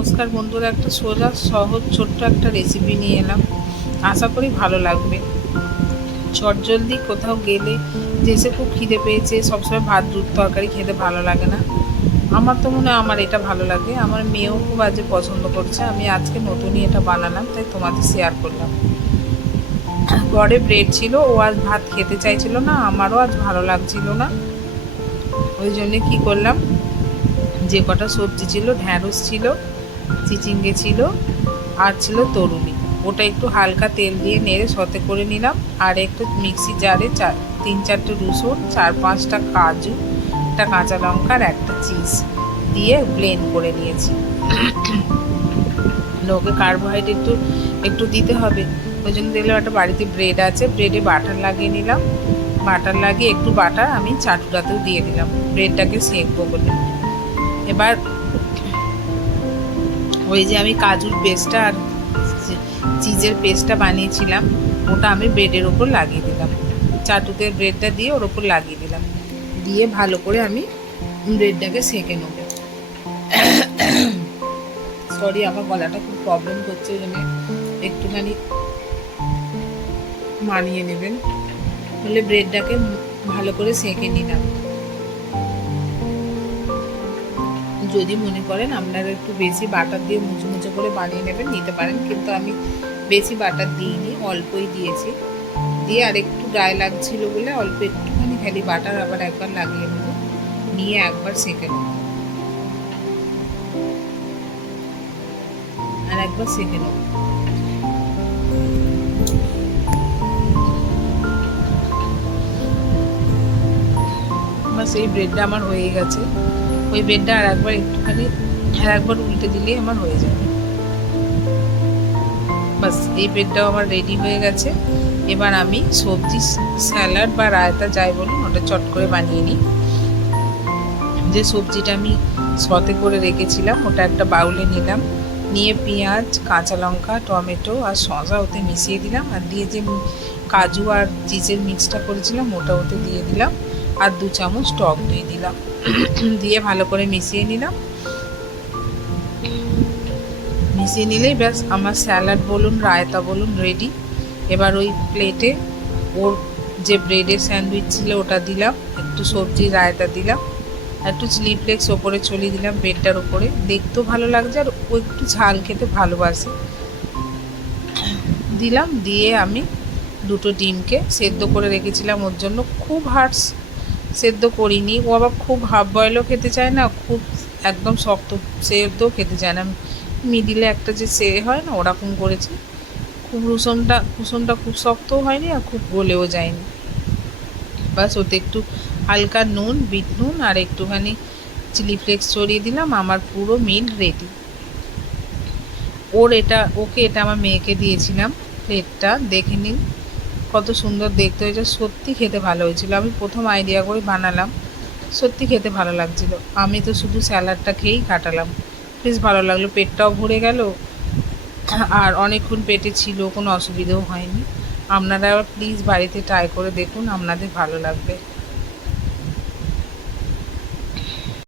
নমস্কার বন্ধুরা, একটা সোজা সহজ ছোট্ট একটা রেসিপি নিয়ে এলাম। আশা করি ভালো লাগবে। চটজলদি কোথাও গেলে যেসে খুব খিদে পেয়েছে, সবসময় ভাত দুধ তরকারি খেতে ভালো লাগে না। আমার তো মনে হয় আমার এটা ভালো লাগে, আমার মেয়েও খুব আজকে পছন্দ করছে। আমি আজকে নতুনই এটা বানালাম, তাই তোমাদের শেয়ার করলাম। ঘরে ব্রেড ছিল, ও আজ ভাত খেতে চাইছিল না, আমারও আজ ভালো লাগছিল না। ওই জন্যে কী করলাম, যে কটা সবজি ছিল, ঢ্যাঁড়স ছিল, চিচিঙ্গে ছিল, আর ছিল তরুলি। ওটা একটু হালকা তেল দিয়ে নেড়ে সতে করে নিলাম। আর একটু মিক্সি জারে 3-4টে রসুন, 4-5টা কাজু, একটা কাঁচা লঙ্কা আর একটা চিজ দিয়ে ব্লেন্ড করে নিয়েছি। ওকে কার্বোহাইড্রেট একটু দিতে হবে, ওই জন্য দেখলাম একটা বাড়িতে ব্রেড আছে, ব্রেডে বাটার লাগিয়ে নিলাম। বাটার লাগিয়ে একটু বাটার আমি চাটুরাতেও দিয়ে দিলাম, ব্রেডটাকে সেঁকবো বলে। এবার ওই যে আমি কাজুর পেস্টটা আর চিজের পেস্টটা বানিয়েছিলাম, ওটা আমি ব্রেডের ওপর লাগিয়ে দিলাম। চাটুতে ব্রেডটা দিয়ে ওর ওপর লাগিয়ে দিলাম, দিয়ে ভালো করে আমি ব্রেডটাকে সেঁকে নেব। সরি, আমার গলাটা খুব প্রবলেম করছে, ওই জন্য একটুখানি মানিয়ে নেবেন। তাহলে ব্রেডটাকে ভালো করে সেঁকে নিলাম। যদি মনে করেন আপনারা একটু বেশি বাটার দিয়ে মুচমুচে করে বানিয়ে নেবেন, নিতে পারেন, কিন্তু আমি বেশি বাটার দিইনি, অল্পই দিয়েছি। দিয়ে আর একটু গায়ে লাগছিল বলে অল্প একটুখানি খালি বাটার আবার একবার লাগিয়ে নেব, নিয়ে একবার সেঁকে নেব, আর একবার সেঁকে নেব। সেই ব্রেডটা আমার হয়ে গেছে। ওই ব্রেডটা আর একবার একটুখানি একবার উল্টে দিলেই আমার হয়ে যাবে। বাস, এই ব্রেডটাও আমার রেডি হয়ে গেছে। এবার আমি সবজি স্যালাড বা রায়তা যাই বলুন, ওটা চট করে বানিয়ে নিই। যে সবজিটা আমি সতে করে রেখেছিলাম, ওটা একটা বাউলে নিলাম, নিয়ে পেঁয়াজ, কাঁচা লঙ্কা, টমেটো আর শসা ওতে মিশিয়ে দিলাম, আর দিয়ে যে কাজু আর চিজের মিক্সটা করেছিলাম ওটা ওতে দিয়ে দিলাম, আর 2 চামচ টক দই দিলাম। দিয়ে ভালো করে মিশিয়ে নিলাম। মিশিয়ে নিলেই ব্যাস আমার স্যালাড বলুন রায়তা বলুন রেডি। এবার ওই প্লেটে ওর যে ব্রেডের স্যান্ডউইচ ছিল ওটা দিলাম, একটু সবজি রায়তা দিলাম, একটু চিলি ফ্লেক্স ওপরে ছড়িয়ে দিলাম ব্রেডটার ওপরে। দেখতেও ভালো লাগছে, আর ও একটু ঝাল খেতে ভালোবাসে, দিলাম। দিয়ে আমি 2টো ডিমকে সেদ্ধ করে রেখেছিলাম ওর জন্য, খুব হার্ড সেদ্ধ করিনি। ও আবার খুব হাফ বয়েলও খেতে চায় না, খুব একদম শক্ত সেদ্ধও খেতে চায় না, মিডিলে একটা যে সে হয় না, ওরকম করেছি। খুব কুসুমটা খুব শক্তও হয়নি, আর খুব গলেও যায়নি। বাস ওতে একটু হালকা নুন, বিট নুন আর একটুখানি চিলি ফ্লেক্স ছড়িয়ে দিলাম, আমার পুরো মিল রেডি। ওকে এটা আমার মেয়েকে দিয়েছিলাম। প্লেটটা দেখে নিন কত সুন্দর দেখতে হয়েছে, সত্যি খেতে ভালো হয়েছিল। আমি প্রথম আইডিয়া করে বানালাম, সত্যি খেতে ভালো লাগছিল। আমি তো শুধু স্যালাডটা খেয়েই কাটালাম, বেশ ভালো লাগলো, পেটটাও ভরে গেল, আর অনেকক্ষণ পেটে ছিল, কোনো অসুবিধাও হয়নি। আপনারা প্লিজ বাড়িতে ট্রাই করে দেখুন, আপনাদের ভালো লাগবে।